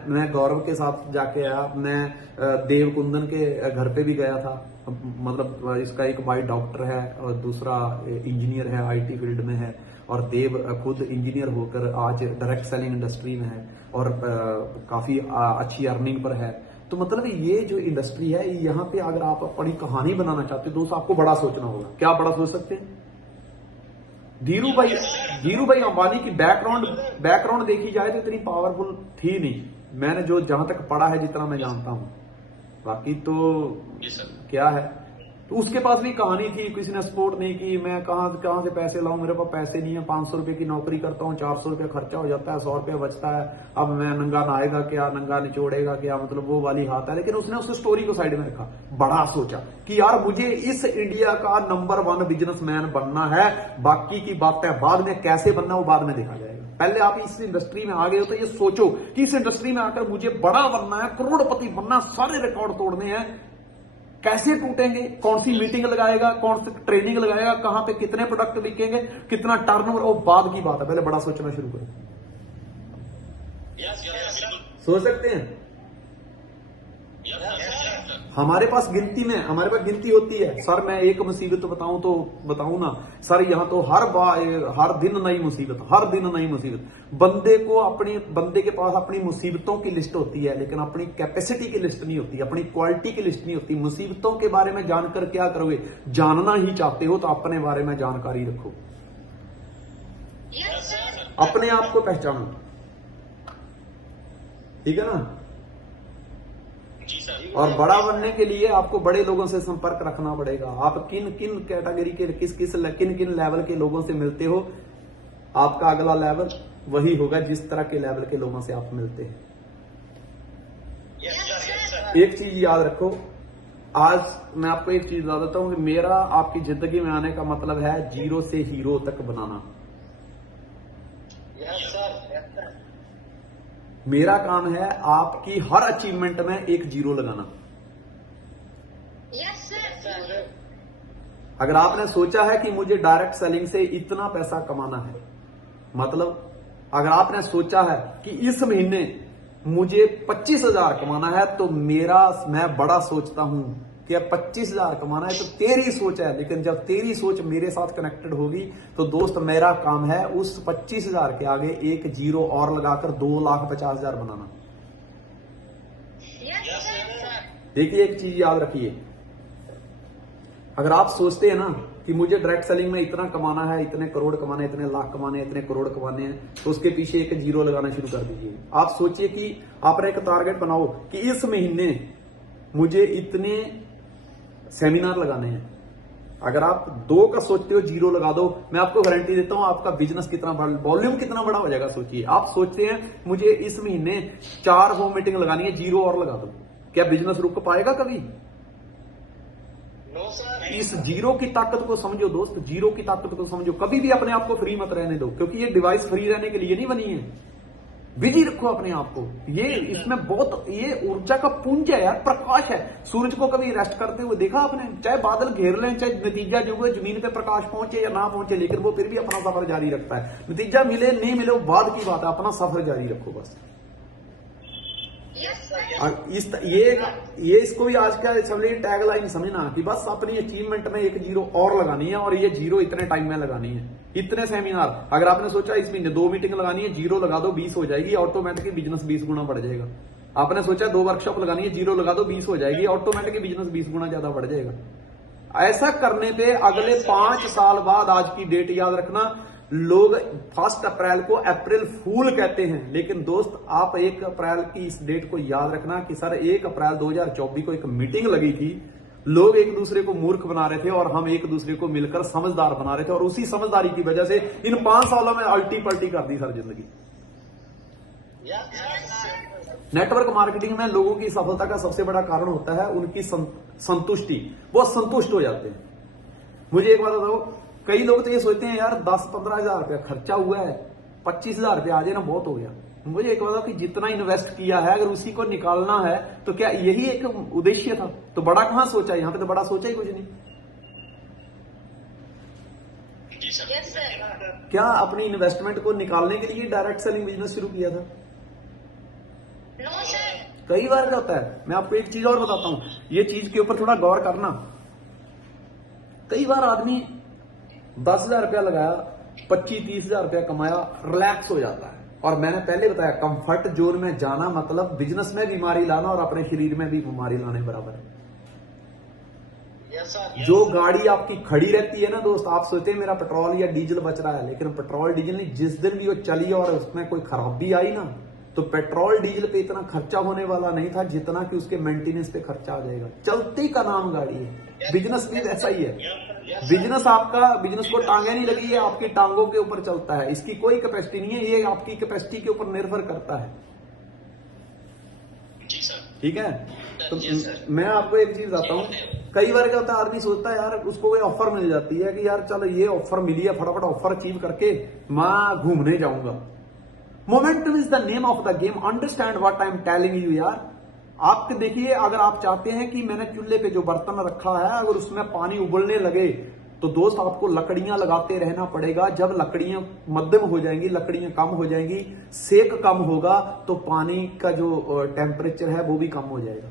मैं गौरव के साथ जाके आया, मैं देव कुंदन के घर पे भी गया था, मतलब इसका एक भाई डॉक्टर है और दूसरा इंजीनियर है, आईटी फील्ड में है, और देव खुद इंजीनियर होकर आज डायरेक्ट सेलिंग इंडस्ट्री में है और काफी अच्छी अर्निंग पर है। तो मतलब ये जो इंडस्ट्री है, यहाँ पे अगर आप अपनी कहानी बनाना चाहते हो दोस्त, आपको बड़ा सोचना होगा। क्या बड़ा सोच सकते हैं? धीरूभाई अंबानी की बैकग्राउंड देखी जाए तो इतनी पावरफुल थी नहीं, मैंने जो जहां तक पढ़ा है, जितना मैं जानता हूं, बाकी तो क्या है तो उसके पास भी कहानी थी, किसी ने सपोर्ट नहीं की, मैं कहां से पैसे लाऊं, मेरे पास पैसे नहीं है, 500 रुपए की नौकरी करता हूं, 400 रुपया खर्चा हो जाता है, 100 रुपया बचता है, अब मैं नंगा नहाएगा क्या, नंगा निचोड़ेगा क्या, मतलब वो वाली हाथ है। लेकिन उसने उस स्टोरी को साइड में रखा, बड़ा सोचा कि यार मुझे इस इंडिया का नंबर 1 बिजनेसमैन बनना है, बाकी की बातें बाद में, कैसे बनना वो बाद में देखा जाएगा। पहले आप इस इंडस्ट्री में आ गए हो तो ये सोचो कि इस इंडस्ट्री में आकर मुझे बड़ा बनना है, करोड़पति बनना, सारे रिकॉर्ड तोड़ने हैं। कैसे टूटेंगे, कौन सी मीटिंग लगाएगा, कौन सी ट्रेनिंग लगाएगा, कहां पे कितने प्रोडक्ट बिकेंगे, कितना टर्नओवर, वो बाद की बात है, पहले बड़ा सोचना शुरू करो। Yes sir. सोच सकते हैं? Yes sir. हमारे पास गिनती होती है। सर मैं एक मुसीबत बताऊं तो बताऊं ना सर, यहां तो हर दिन नई मुसीबत, हर दिन नई मुसीबत। बंदे के पास अपनी मुसीबतों की लिस्ट होती है, लेकिन अपनी कैपेसिटी की लिस्ट नहीं होती, अपनी क्वालिटी की लिस्ट नहीं होती। मुसीबतों के बारे में जानकर क्या करोगे? जानना ही चाहते हो तो अपने बारे में जानकारी रखो, यस सर। अपने आप को पहचानो, ठीक है ना। जी सर। और बड़ा बनने के लिए आपको बड़े लोगों से संपर्क रखना पड़ेगा। आप किन किन कैटेगरी के, किन किन लेवल के लोगों से मिलते हो, आपका अगला लेवल वही होगा जिस तरह के लेवल के लोगों से आप मिलते हैं। Yes sir. एक चीज याद रखो, आज मैं आपको एक चीज बता देता हूं कि मेरा आपकी जिंदगी में आने का मतलब है जीरो से हीरो तक बनाना। Yes sir. मेरा काम है आपकी हर अचीवमेंट में एक जीरो लगाना। Yes sir. अगर आपने सोचा है कि मुझे डायरेक्ट सेलिंग से इतना पैसा कमाना है, मतलब अगर आपने सोचा है कि इस महीने मुझे 25,000 कमाना है, तो मैं बड़ा सोचता हूं कि 25,000 कमाना है तो तेरी सोच है, लेकिन जब तेरी सोच मेरे साथ कनेक्टेड होगी तो दोस्त मेरा काम है उस 25,000 के आगे एक जीरो और लगाकर 2,50,000 बनाना। Yes sir. देखिए एक चीज याद रखिए, अगर आप सोचते हैं ना कि मुझे डायरेक्ट सेलिंग में इतना कमाना है, इतने करोड़ कमाने, इतने लाख कमाने, इतने करोड़ कमाने हैं, तो उसके पीछे एक जीरो लगाना शुरू कर दीजिए। आप सोचिए कि आपने एक टारगेट बनाओ कि इस महीने मुझे इतने सेमिनार लगाने हैं। अगर आप 2 का सोचते हो, जीरो लगा दो, मैं आपको गारंटी देता हूं आपका बिजनेस कितना वॉल्यूम कितना बड़ा हो जाएगा। सोचिए, आप सोचते हैं मुझे इस महीने 4 होम मीटिंग लगानी है, जीरो और लगा दो, क्या बिजनेस रुक पाएगा कभी? No sir. इस जीरो की ताकत को समझो दोस्त, जीरो की ताकत को समझो। कभी भी अपने आप को फ्री मत रहने दो, क्योंकि ये डिवाइस फ्री रहने के लिए नहीं बनी है। बिजी रखो अपने आप को, इसमें बहुत ये ऊर्जा का पुंज है यार, प्रकाश है। सूरज को कभी रेस्ट करते हुए देखा आपने? चाहे बादल घेर लें, चाहे नतीजा जो है जमीन पे प्रकाश पहुंचे या ना पहुंचे, लेकिन वो फिर भी अपना सफर जारी रखता है। नतीजा मिले नहीं मिले वो बाद की बात है, अपना सफर जारी रखो बस। और इसको भी आज का सबसे टैग लाइन समझना कि बस अपनी अचीवमेंट में एक जीरो और लगानी है, और ये जीरो इतने टाइम में लगानी है। इतने सेमिनार, अगर आपने सोचा इस महीने 2 मीटिंग लगानी है, जीरो लगा दो, 20 हो जाएगी, ऑटोमेटिकली बिजनेस 20 गुना बढ़ जाएगा। आपने सोचा 2 वर्कशॉप लगानी है, जीरो लगा दो, 20 हो जाएगी, ऑटोमेटिकली बिजनेस 20 गुना ज्यादा बढ़ जाएगा। ऐसा करने पे अगले 5 साल बाद, आज की डेट याद रखना, लोग 1 अप्रैल को अप्रैल फूल कहते हैं, लेकिन दोस्त आप 1 अप्रैल की इस डेट को याद रखना कि सर 1 अप्रैल 2024 को एक मीटिंग लगी थी, लोग एक दूसरे को मूर्ख बना रहे थे और हम एक दूसरे को मिलकर समझदार बना रहे थे, और उसी समझदारी की वजह से इन 5 सालों में अल्टी पल्टी कर दी सर जिंदगी। नेटवर्क मार्केटिंग में लोगों की सफलता का सबसे बड़ा कारण होता है उनकी संतुष्टि, वो संतुष्ट हो जाते हैं। मुझे एक बात बताओ, कई लोग तो ये सोचते हैं यार 10-15 हजार रुपया खर्चा हुआ है, 25,000 रुपया आ जाए ना बहुत हो गया। मुझे एक बताओ कि जितना इन्वेस्ट किया है अगर उसी को निकालना है तो क्या यही एक उद्देश्य था? तो बड़ा कहां सोचा? यहां पे तो बड़ा सोचा ही कुछ नहीं। Yes sir. क्या अपनी इन्वेस्टमेंट को निकालने के लिए डायरेक्ट सेलिंग बिजनेस शुरू किया था? No sir. कई बार क्या होता है, मैं आपको एक चीज और बताता हूं, ये चीज के ऊपर थोड़ा गौर करना। कई बार आदमी 10,000 रुपया लगाया, 25-30,000 रुपया कमाया, रिलैक्स हो जाता है। और मैंने पहले बताया कंफर्ट जोन में जाना मतलब बिजनेस में बीमारी लाना और अपने शरीर में भी बीमारी लाने बराबर है। Yes sir. जो गाड़ी आपकी खड़ी रहती है ना दोस्त, आप सोचते हैं मेरा पेट्रोल या डीजल बच रहा है, लेकिन पेट्रोल डीजल नहीं, जिस दिन भी वो चली और उसमें कोई खराबी आई ना, तो पेट्रोल डीजल पे इतना खर्चा होने वाला नहीं था जितना कि उसके मेंटेनेंस पे खर्चा आ जाएगा। चलते का नाम गाड़ी है। बिजनेस भी ऐसा ही है। बिजनेस आपका, बिजनेस को टांगे नहीं लगी है, आपकी टांगों के ऊपर चलता है। इसकी कोई कैपेसिटी नहीं है, ये आपकी कैपेसिटी के ऊपर निर्भर करता है। ठीक है। तो मैं आपको एक चीज बताता हूँ, कई बार क्या होता है, आदमी सोचता है यार उसको कोई ऑफर मिल जाती है कि यार चलो ये ऑफर मिली है, फटाफट ऑफर अचीव करके मैं घूमने जाऊंगा। Momentum is the name of the game. Understand what I am telling you यार। आप देखिए, अगर आप चाहते हैं कि मैंने चूल्हे पे जो बर्तन रखा है अगर उसमें पानी उबलने लगे तो दोस्त आपको लकड़ियां लगाते रहना पड़ेगा। जब लकड़ियां मध्यम हो जाएंगी, लकड़ियां कम हो जाएंगी, सेक कम होगा तो पानी का जो टेम्परेचर है वो भी कम हो जाएगा।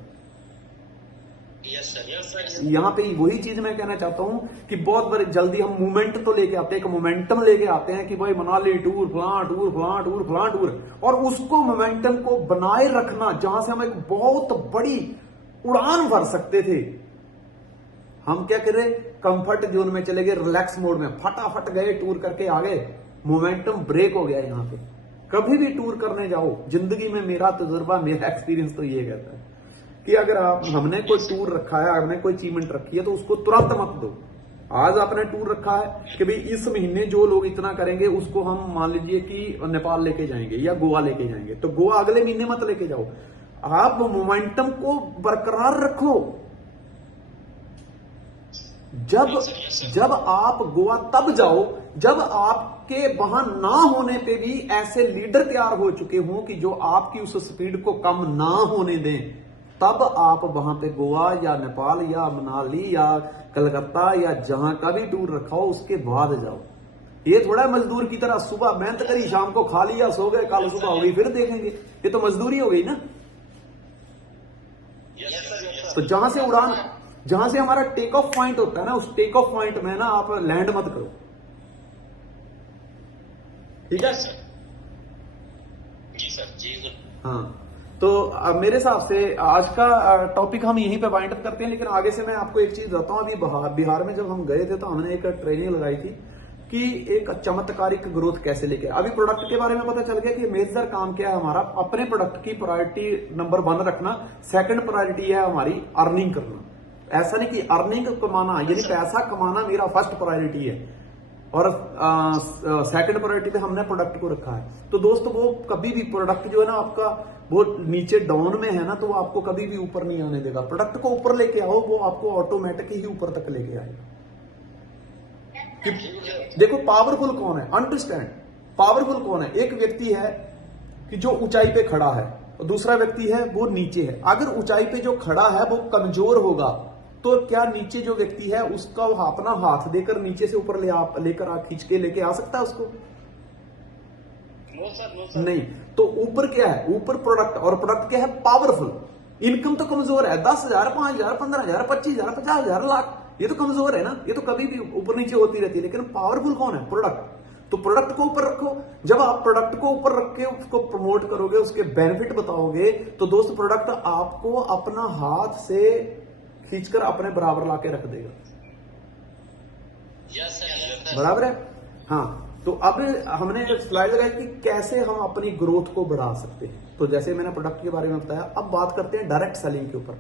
यहां पे वही चीज मैं कहना चाहता हूं कि बहुत बड़ी जल्दी हम मूवमेंट तो लेके आते हैं, एक मोमेंटम लेके आते हैं कि भाई मनाली टूर, फलां टूर, फलां टूर, फलां टूर, और उसको मोमेंटम को बनाए रखना, जहां से हम एक बहुत बड़ी उड़ान भर सकते थे, हम क्या कर रहे, कंफर्ट जोन में चले गए, रिलैक्स मोड में फटाफट गए, टूर करके आ गए, मोमेंटम ब्रेक हो गया। यहां पे कभी भी टूर करने जाओ, जिंदगी में मेरा तजुर्बा, मेरा एक्सपीरियंस तो ये कहता है कि अगर हमने कोई टूर रखा है, हमने कोई अचीवमेंट रखी है तो उसको तुरंत मत दो। आज आपने टूर रखा है कि भाई इस महीने जो लोग इतना करेंगे उसको हम मान लीजिए कि नेपाल लेके जाएंगे या गोवा लेके जाएंगे, तो गोवा अगले महीने मत लेके जाओ। आप मोमेंटम को बरकरार रखो। जब आप गोवा तब जाओ जब आपके वहां ना होने पे भी ऐसे लीडर तैयार हो चुके हों कि जो आपकी उस स्पीड को कम ना होने दें, तब आप वहां पे गोवा या नेपाल या मनाली या कलकत्ता या जहां का भी टूर रखा हो उसके बाद जाओ। ये थोड़ा मजदूर की तरह सुबह मेहनत करी, शाम को खा लिया, सो गए, कल सुबह हो गई फिर देखेंगे, ये तो मजदूरी हो गई ना। तो जहां से उड़ान, जहां से हमारा टेक ऑफ पॉइंट होता है ना, उस टेक ऑफ पॉइंट में ना आप लैंड मत करो। ठीक है जी सर, जी। हाँ, तो मेरे हिसाब से आज का टॉपिक हम यहीं पे वाइंड अप करते हैं, लेकिन आगे से मैं आपको एक चीज बताता हूं। अभी बिहार में जब हम गए थे तो हमने एक ट्रेनिंग लगाई थी कि एक चमत्कारिक ग्रोथ कैसे लेके। अभी प्रोडक्ट के बारे में पता चल गया कि मेजर काम क्या है हमारा, अपने प्रोडक्ट की प्रायोरिटी नंबर 1 रखना। सेकंड प्रायोरिटी है हमारी अर्निंग करना। ऐसा नहीं कि अर्निंग कमाना यानी पैसा कमाना मेरा फर्स्ट प्रायोरिटी है और सेकंड प्रायोरिटी पे हमने प्रोडक्ट को रखा है। तो दोस्तों वो कभी भी प्रोडक्ट जो है ना आपका वो नीचे डाउन में है ना, तो वो आपको कभी भी ऊपर नहीं आने देगा। प्रोडक्ट को ऊपर लेके आओ, वो आपको ऑटोमेटिक ही ऊपर तक लेके आएगा। देखो पावरफुल कौन है, अंडरस्टैंड पावरफुल कौन है। एक व्यक्ति है कि जो ऊंचाई पे खड़ा है और दूसरा व्यक्ति है वो नीचे है। अगर ऊंचाई पे जो खड़ा है वो कमजोर होगा तो क्या नीचे जो व्यक्ति है उसका वो अपना हाथ देकर नीचे से ऊपर लेकर खींच के लेके आ सकता है उसको? No sir. नहीं। तो ऊपर क्या है, ऊपर प्रोडक्ट, और प्रोडक्ट क्या है, पावरफुल। इनकम तो कमजोर है, 10,000, 5,000, 15,000, 25,000, 50,000, लाख, ये तो कमजोर है ना, ये तो कभी भी ऊपर नीचे होती रहती है। लेकिन पावरफुल कौन है, प्रोडक्ट। तो प्रोडक्ट को ऊपर रखो। जब आप प्रोडक्ट को ऊपर रख के उसको प्रमोट करोगे, उसके बेनिफिट बताओगे, तो दोस्त प्रोडक्ट आपको अपना हाथ से खींचकर अपने बराबर लाके रख देगा। Yes sir. बराबर है। हाँ, तो अब हमने एक स्लाइड लगाई कि कैसे हम अपनी ग्रोथ को बढ़ा सकते हैं। तो जैसे मैंने प्रोडक्ट के बारे में बताया, अब बात करते हैं डायरेक्ट सेलिंग के ऊपर।